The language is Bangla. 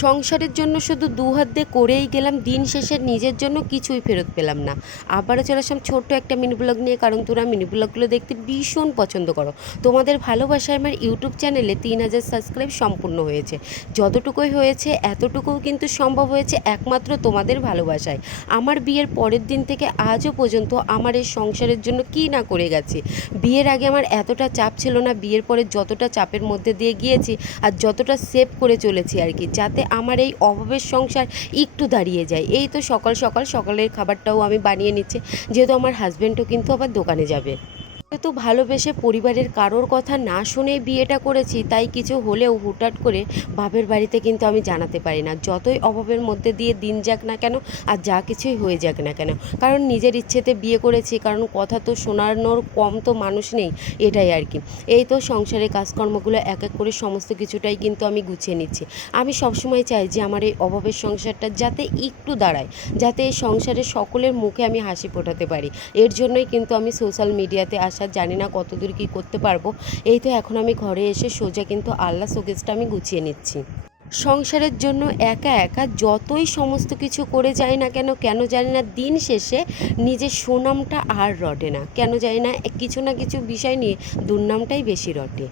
সংসারের জন্য শুধু দুহাত দিয়ে করেই গেলাম, দিন শেষে নিজের জন্য কিছুই ফেরত পেলাম না। আবারও চলে আসলাম ছোট্ট একটা মিনি ব্লগ নিয়ে, কারণ তোমরা মিনি ব্লগগুলো দেখতে ভীষণ পছন্দ করো। তোমাদের ভালোবাসায় আমার ইউটিউব চ্যানেলে 3000 সাবস্ক্রাইব সম্পূর্ণ হয়েছে। যতটুকুই হয়েছে এতটুকুও কিন্তু সম্ভব হয়েছে একমাত্র তোমাদের ভালোবাসায়। আমার বিয়ের পরের দিন থেকে আজও পর্যন্ত আমার এই সংসারের জন্য কী না করে গেছি। বিয়ের আগে আমার এতটা চাপ ছিল না, বিয়ের পরে যতটা চাপের মধ্যে দিয়ে গিয়েছি আর যতটা সেভ করে চলেছি আর কি, যাতে আমার এই অভাবের সংসার একটু দাঁড়িয়ে যায়। এই তো সকাল সকাল সকালের খাবারটাও আমি বানিয়ে নিচ্ছি, যেহেতু আমার হাজব্যান্ডও কিন্তু আবার দোকানে যাবে। যেহেতু ভালোবেসে পরিবারের কারোর কথা না শুনেই বিয়েটা করেছি, তাই কিছু হলেও হুটহাট করে বাপের বাড়িতে কিন্তু আমি জানাতে পারি না, যতই অভাবের মধ্যে দিয়ে দিন যাক না কেন আর যা কিছুই হয়ে যাক না কেন। কারণ নিজের ইচ্ছেতে বিয়ে করেছি, কারণ কথা তো শোনানোর কম তো মানুষ নেই, এটাই আর কি। এই তো সংসারের কাজকর্মগুলো এক এক করে সমস্ত কিছুটাই কিন্তু আমি গুছিয়ে নিচ্ছি। আমি সবসময় চাই যে আমার এই অভাবের সংসারটা যাতে একটু দাঁড়ায়, যাতে এই সংসারের সকলের মুখে আমি হাসি ফোটাতে পারি। এর জন্যই কিন্তু আমি সোশ্যাল মিডিয়াতে আসা, জানি না কতদূর কী করতে পারবো। এই তো এখন আমি ঘরে এসে সোজা কিন্তু আল্লাহ শোকেসটা আমি গুছিয়ে নিচ্ছি। সংসারের জন্য একা একা যতই সমস্ত কিছু করে যাই না কেন, কেন জানি না দিন শেষে নিজের সুনামটা আর রটে না, কেন জানি না কিছু না কিছু বিষয় নিয়ে দুর্নামটাই বেশি রটে।